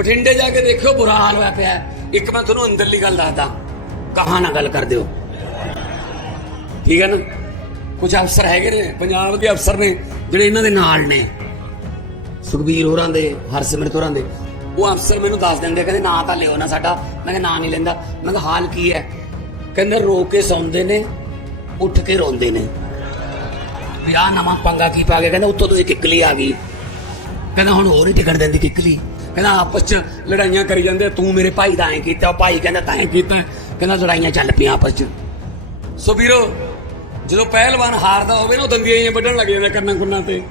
ਬਠਿੰਡੇ ਜਾ ਕੇ ਦੇਖਿਓ, ਬੁਰਾ ਹਾਲ ਹੋਇਆ ਪਿਆ ਇੱਕ ਮੈਂ ਤੁਹਾਨੂੰ ਅੰਦਰਲੀ ਗੱਲ ਦੱਸਦਾ। ਕਹਾਂ ਨਾ ਗੱਲ ਕਰ ਦਿਓ ਠੀਕ ਹੈ ਨਾ? ਕੁਝ ਅਫਸਰ ਹੈਗੇ ਨੇ, ਪੰਜਾਬ ਦੇ ਅਫਸਰ ਨੇ, ਜਿਹੜੇ ਇਹਨਾਂ ਦੇ ਨਾਲ ਨੇ। ਸੁਖਬੀਰ ਹੋਰਾਂ ਦੇ, ਹਰਸਿਮਰਤ ਹੋਰਾਂ ਦੇ। ਉਹ ਅਫਸਰ ਮੈਨੂੰ ਦੱਸ ਦਿੰਦੇ ਕਹਿੰਦੇ, ਨਾਂ ਤਾਂ ਲਿਓ ਨਾ ਸਾਡਾ। ਮੈਂ ਕਿਹਾ, ਨਾਂ ਨਹੀਂ ਲੈਂਦਾ। ਮੈਂ ਕਿਹਾ, ਹਾਲ ਕੀ ਹੈ? ਕਹਿੰਦੇ, ਰੋ ਕੇ ਸੌਂਦੇ ਨੇ, ਉੱਠ ਕੇ ਰੋਂਦੇ ਨੇ। ਵੀ ਆਹ ਨਵਾਂ ਪੰਗਾ ਕੀ ਪਾ ਗਿਆ? ਕਹਿੰਦਾ, ਉੱਤੋਂ ਤੋਂ ਇੱਕ ਕਿੱਕਲੀ ਆ ਗਈ। ਕਹਿੰਦਾ, ਹੁਣ ਹੋਰ ਹੀ ਟਿਕਣ ਦਿੰਦੀ ਕਿੱਕਲੀ ਕਹਿੰਦਾ ਆਪਸ ਚ ਲੜਾਈਆਂ ਕਰੀ ਜਾਂਦੇ, ਤੂੰ ਮੇਰੇ ਭਾਈ ਦਾ ਐਂ ਕੀਤਾ ਭਾਈ ਕਹਿੰਦਾ ਤਾਂ ਐਂ ਕੀਤਾ। ਕਹਿੰਦਾ ਲੜਾਈਆਂ ਚੱਲ ਪਈਆਂ ਆਪਸ ਚ। ਸੋ ਵੀਰੋ, ਜਦੋਂ ਪਹਿਲਵਾਨ ਹਾਰਦਾ ਹੋਵੇ ਨਾ, ਉਹ ਦੰਦੀਆਂ ਹੀ ਵੱਢਣ ਲੱਗ ਜਾਂਦਾ ਕੰਨਾਂ ਕੁੰਨਾਂ ਤੇ।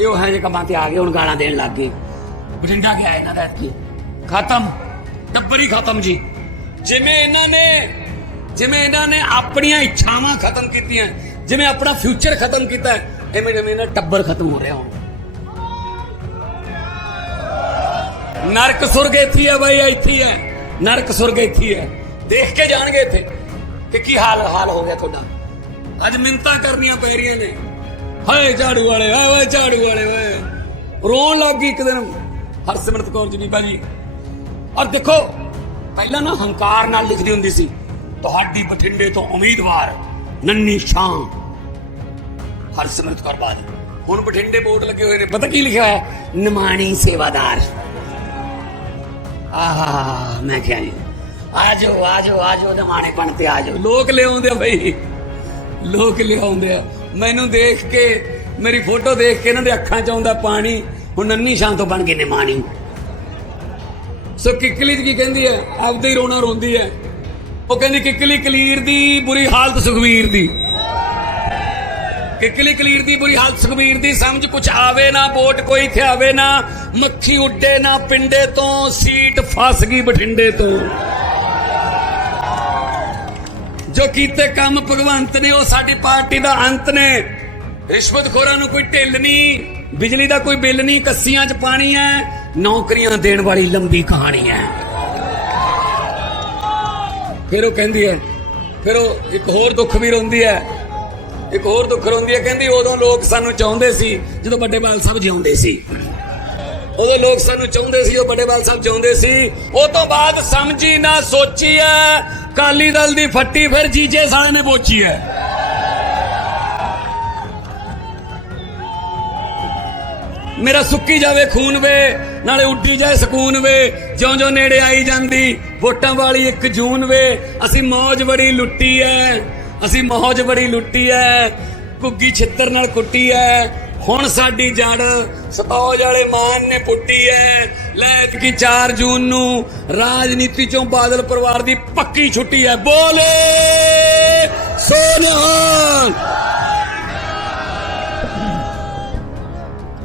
ਇਹ ਉਹ ਹੈ ਜੇ ਕੰਮਾਂ ਤੇ ਆ ਗਏ, ਹੁਣ ਗਾਲਾਂ ਦੇਣ ਲੱਗ ਗਏ। ਬਠਿੰਡਾ ਗਿਆ ਇਹਨਾਂ ਦਾ ਕੀ ਖਤਮ। ਟੱਬਰ ਹੀ ਖਤਮ ਜੀ। ਜਿਵੇਂ ਇਹਨਾਂ ਨੇ, ਜਿਵੇਂ ਇਹਨਾਂ ਨੇ ਆਪਣੀਆਂ ਇੱਛਾਵਾਂ ਖਤਮ ਕੀਤੀਆਂ, ਜਿਵੇਂ ਆਪਣਾ ਫਿਊਚਰ ਖਤਮ ਕੀਤਾ ਐਵੇਂ ਜਿਵੇਂ ਇਹਨਾਂ ਟੱਬਰ ਖਤਮ ਹੋ ਰਿਹਾ ਹੁਣ। ਨਰਕ ਸੁਰਗ ਇੱਥੇ ਹੈ ਬਾਈ, ਇੱਥੇ ਹੈ ਨਰਕ ਸੁਰਗ ਇੱਥੇ ਹੈ ਦੇਖ ਕੇ ਜਾਣਗੇ ਇੱਥੇ ਕਿ ਕੀ ਹਾਲ ਹਾਲ ਹੋ ਗਿਆ ਤੁਹਾਡਾ। ਅੱਜ ਮਿੰਤਾ ਕਰਨੀਆਂ ਪੈ ਰਹੀਆਂ ਨੇ। ਹਾਏ ਝਾੜੂ ਵਾਲੇ, ਹਾਏ ਓਏ ਝਾੜੂ ਵਾਲੇ ਓਏ ਰੋਣ ਲੱਗ ਗਈ ਇੱਕ ਦਿਨ। ਹਰਸਿਮਰਤ ਕੌਰ ਜੀ ਬੀਬਾ ਜੀ ਔਰ ਦੇਖੋ, ਪਹਿਲਾਂ ਨਾ ਹੰਕਾਰ ਨਾਲ ਲਿਖਦੀ ਹੁੰਦੀ ਸੀ, ਤੁਹਾਡੀ ਬਠਿੰਡੇ ਤੋਂ ਉਮੀਦਵਾਰ ਨੰਨੀ ਸ਼ਾਮ ਹਰਸਿਮਰਤ ਕੌਰ ਬਾਦਲ ਹੁਣ ਬਠਿੰਡੇ ਬੋਰਡ ਲੱਗੇ ਹੋਏ ਨੇ। ਪਤਾ ਕੀ ਲਿਖਿਆ ਹੋਇਆ? ਹੈ ਨਿਮਾਣੀ ਸੇਵਾਦਾਰ। ਆਹਾ, ਮੈਂ ਕਿਹਾ ਜੀ, ਆਜੋ ਆਜੋ ਆਜੋ ਨਿਮਾਣੇ ਪਣ ਤੇ ਆਜੋ। ਲੋਕ ਲਿਆਉਂਦੇ ਆ ਬਈ। ਲੋਕ ਲਿਆਉਂਦੇ ਆ। ਮੈਨੂੰ ਦੇਖ ਕੇ, ਮੇਰੀ ਫੋਟੋ ਦੇਖ ਕੇ ਇਹਨਾਂ ਦੇ ਅੱਖਾਂ 'ਚ ਆਉਂਦਾ ਪਾਣੀ। ਹੁਣ ਨੰਨੀ ਸ਼ਾਂ ਤੋਂ ਬਣ ਗਏ ਨੇ ਮਾਣੀ। ਸੋ ਕਿੱਕਲੀ 'ਚ ਕੀ ਕਹਿੰਦੀ ਹੈ? ਆਪਦੇ ਹੀ ਰੋਣਾ ਰੋਂਦੀ ਹੈ। ਉਹ ਕਹਿੰਦੀ, ਕਿੱਕਲੀ ਕਲੀਰ ਦੀ, ਬੁਰੀ ਹਾਲਤ ਸੁਖਵੀਰ ਦੀ। ਕਿੱਕਲੀ ਕਲੀਰ ਦੀ ਬੁਰੀ ਹਾਲਤ ਸੁਖਵੀਰ ਦੀ ਸਮਝ ਕੁਛ ਆਵੇ ਨਾ, ਵੋਟ ਕੋਈ ਥਿਆਵੇ ਨਾ। ਮੱਖੀ ਉੱਡੇ ਨਾ ਪਿੰਡੇ ਤੋਂ, ਸੀਟ ਫਸ ਗਈ ਬਠਿੰਡੇ ਤੋਂ। ਜੋ ਕੀਤੇ ਕੰਮ ਭਗਵੰਤ ਨੇ, ਉਹ ਸਾਡੀ ਪਾਰਟੀ ਦਾ ਅੰਤ ਨੇ। ਰਿਸ਼ਵਤਖੋਰਾਂ ਨੂੰ ਕੋਈ ਢਿੱਲ ਨਹੀਂ, ਬਿਜਲੀ ਦਾ ਕੋਈ ਬਿੱਲ ਨਹੀਂ, ਕੱਸੀਆਂ 'ਚ ਪਾਣੀ ਹੈ, ਨੌਕਰੀਆਂ ਦੇਣ ਵਾਲੀ ਲੰਬੀ ਕਹਾਣੀ ਹੈ। ਫਿਰ ਉਹ ਕਹਿੰਦੀ ਹੈ, ਫਿਰ ਉਹ ਇੱਕ ਹੋਰ ਦੁੱਖ ਵੀ ਰੋਂਦੀ ਹੈ ਇੱਕ ਹੋਰ ਦੁੱਖ ਰੋਂਦੀ ਹੈ, ਕਹਿੰਦੀ ਉਦੋਂ ਲੋਕ ਸਾਨੂੰ ਚਾਹੁੰਦੇ ਸੀ ਜਦੋਂ ਵੱਡੇ ਬਾਲ ਸਾਹਿਬ ਜਿਉਂਦੇ ਸੀ। ਉਦੋਂ ਲੋਕ ਸਾਨੂੰ ਚਾਹੁੰਦੇ ਸੀ ਉਹ ਵੱਡੇ ਬਾਲ ਸਾਹਿਬ ਚਾਹੁੰਦੇ ਸੀ। ਉਹ ਤੋਂ ਬਾਅਦ ਸਮਝੀ ਨਾ ਸੋਚੀ ਐ ਕਾਲੀ ਦਲ ਦੀ ਫੱਟੀ ਫਿਰ ਜੀਜੇ ਸਾਲੇ ਨੇ ਬੋਚੀ ਐ ਮੇਰਾ ਸੁੱਕੀ ਜਾਵੇ ਖੂਨ ਵੇ, ਨਾਲੇ ਉੱਡੀ ਜਾਏ ਸਕੂਨ ਵੇ। ਜਿਉਂ ਜਿਉਂ ਨੇੜੇ ਆਈ ਜਾਂਦੀ, ਵੋਟਾਂ ਵਾਲੀ 1 ਜੂਨ ਵੇ। ਅਸੀਂ ਮੌਜ ਬੜੀ ਲੁੱਟੀ ਐ ਅਸੀਂ ਮੌਜ ਬੜੀ ਲੁੱਟੀ ਐ ਕੁੱਗੀ ਛਿੱਤਰ ਨਾਲ ਕੁੱਟੀ ਐ। ਹੁਣ ਸਾਡੀ ਜੜ ਸਤੌਜ ਵਾਲੇ ਮਾਨ ਨੇ ਪੁੱਟੀ ਐ। ਲੈ ਕਿ 4 ਜੂਨ ਨੂੰ ਰਾਜਨੀਤੀ ਚੋਂ ਬਾਦਲ ਪਰਿਵਾਰ ਦੀ ਪੱਕੀ ਛੁੱਟੀ ਐ। ਬੋਲੇ!